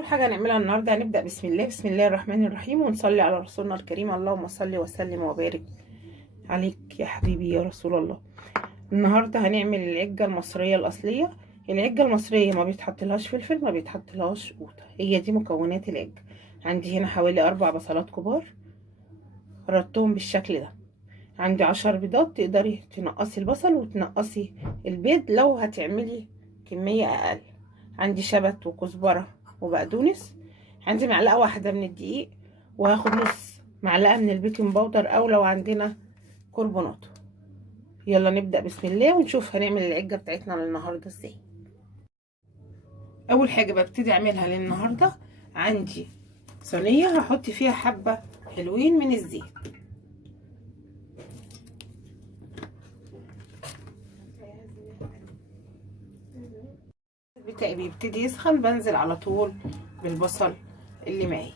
اول حاجه هنعملها النهارده هنبدا بسم الله الرحمن الرحيم، ونصلي على رسولنا الكريم. اللهم صل وسلم وبارك عليك يا حبيبي يا رسول الله. النهارده هنعمل العجه المصريه الاصليه. العجه المصريه ما بيتحطلهاش فلفل، ما بيتحطلهاش قوطه، هي دي مكونات العجه. عندي هنا حوالي 4 بصلات كبار خرطتهم بالشكل ده. عندي 10 بيضات، تقدري تنقصي البصل وتنقصي البيض لو هتعملي كميه اقل. عندي شبت وكزبره وبقدونس. عندي معلقه واحده من الدقيق، وهاخد نص معلقه من البيكنج باودر او لو عندنا كربونات. يلا نبدا بسم الله ونشوف هنعمل العجه بتاعتنا للنهارده ازاي. اول حاجه ببتدي اعملها للنهارده، عندي صينيه هحط فيها حبه حلوين من الزيت. بتاعي بيبتدي يسخن، بنزل على طول بالبصل اللي معي.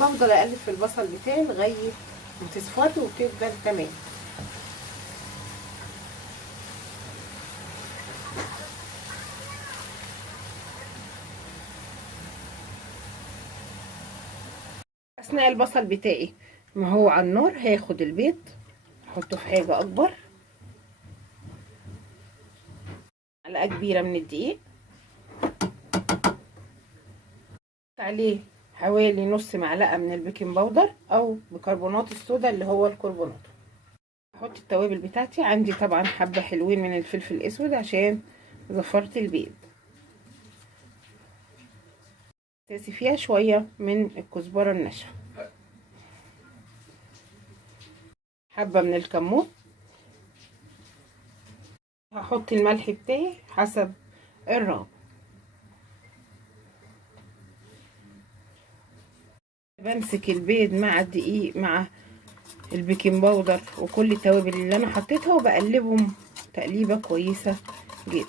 بفضل اقلب في البصل بتاعي لغايه ما تصفر وتفضل تمام. اثناء البصل بتاعي ما هو على النار هاخد البيض احطه في حاجه اكبر، معلقه كبيره من الدقيق عليه حوالي نص معلقه من البيكنج باودر او بيكربونات الصودا اللي هو الكربونات. احط التوابل بتاعتي، عندي طبعا حبه حلوين من الفلفل الاسود عشان زفرت البيض. اساسي فيها شويه من الكزبره الناشفه، حبه من الكمون. هحط الملح بتاعي حسب الرغبه. بمسك البيض مع الدقيق مع البيكنج باودر وكل التوابل اللي انا حطيتها وبقلبهم تقليبه كويسه جدا.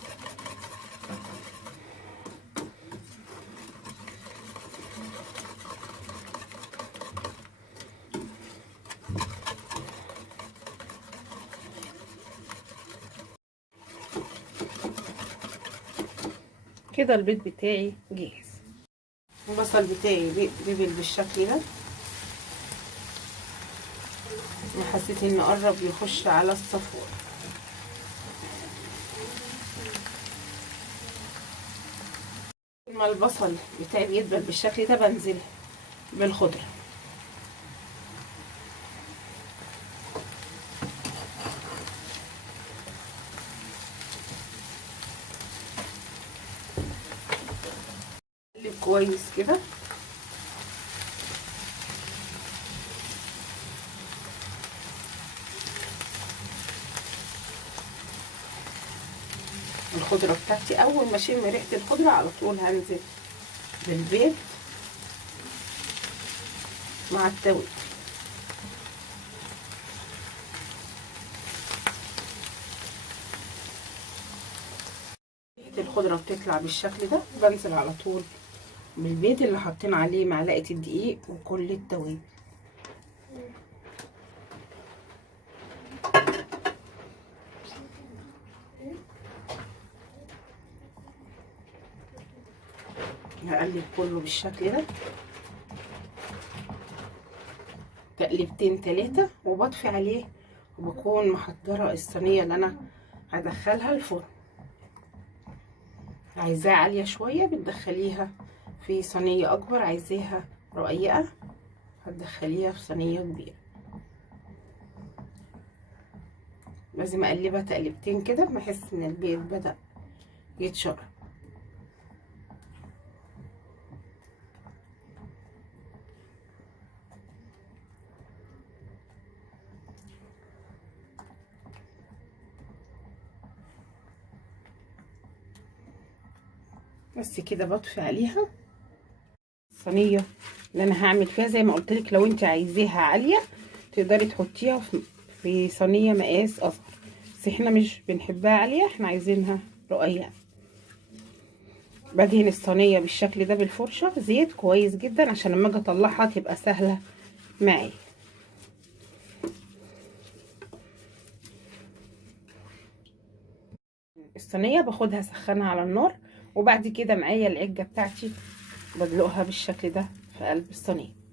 كده البيض بتاعي جاهز. البصل بتاعي بيبل بالشكل ده، وحسيت انه قرب يخش على الصفار. لما البصل بتاعي بيدبل بالشكل ده بنزل بالخضره. اقلب كويس كده. الخضره بتاعتي اول ما اشم ريحه الخضره على طول هنزل بالبيض مع التوابل. ريحه الخضره بتطلع بالشكل ده، بنزل على طول بالبيض اللي حاطين عليه معلقه الدقيق وكل التوابل. هقلب كله بالشكل ده تقليبتين 3 وبطفي عليه، وبكون محضره الصينيه اللي انا هدخلها الفرن. عايزاها عاليه شويه بتدخليها في صينيه اكبر، عايزاها رقيقه هتدخليها في صينيه كبيره. لازم اقلبها تقليبتين كده بحيث ان البيض بدأ يتشرب. بس كده بطفي عليها. الصينيه اللي انا هعمل فيها زي ما قلت لك، لو انت عايزاها عاليه تقدري تحطيها في صينيه مقاس اصغر، بس احنا مش بنحبها عالية، احنا عايزينها رقيقة. بدهن الصينية بالشكل ده بالفرشة زيت كويس جدا عشان لما اجي اطلعها تبقى سهلة معي. الصينية باخدها اسخنها على النار، وبعد كده معايا العجة بتاعتي بدلقها بالشكل ده في قلب الصينية.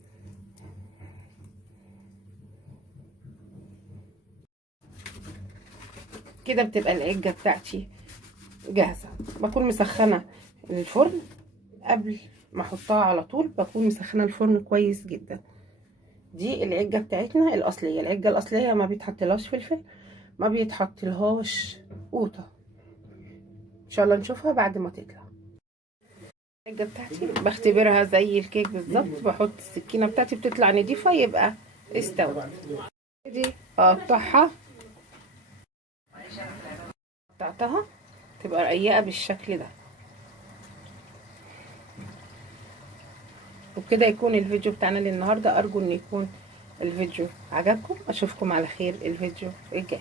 كده بتبقى العجة بتاعتي جاهزة. بكون مسخنة الفرن قبل ما احطها على طول، بكون مسخنة الفرن كويس جدا. دي العجة بتاعتنا الأصلية. العجة الأصلية ما بيتحطلهاش فلفل، ما بيتحطلهاش قوطة. ان شاء الله نشوفها بعد ما تطلع. العجة بتاعتي بختبرها زي الكيك بالظبط، بحط السكينة بتاعتي بتطلع نضيفة يبقى استوت. دي اقطعها، قطعتها تبقى رقيقة بالشكل ده. وبكده يكون الفيديو بتاعنا للنهارده. ارجو ان يكون الفيديو عجبكم. اشوفكم على خير الفيديو الجاي.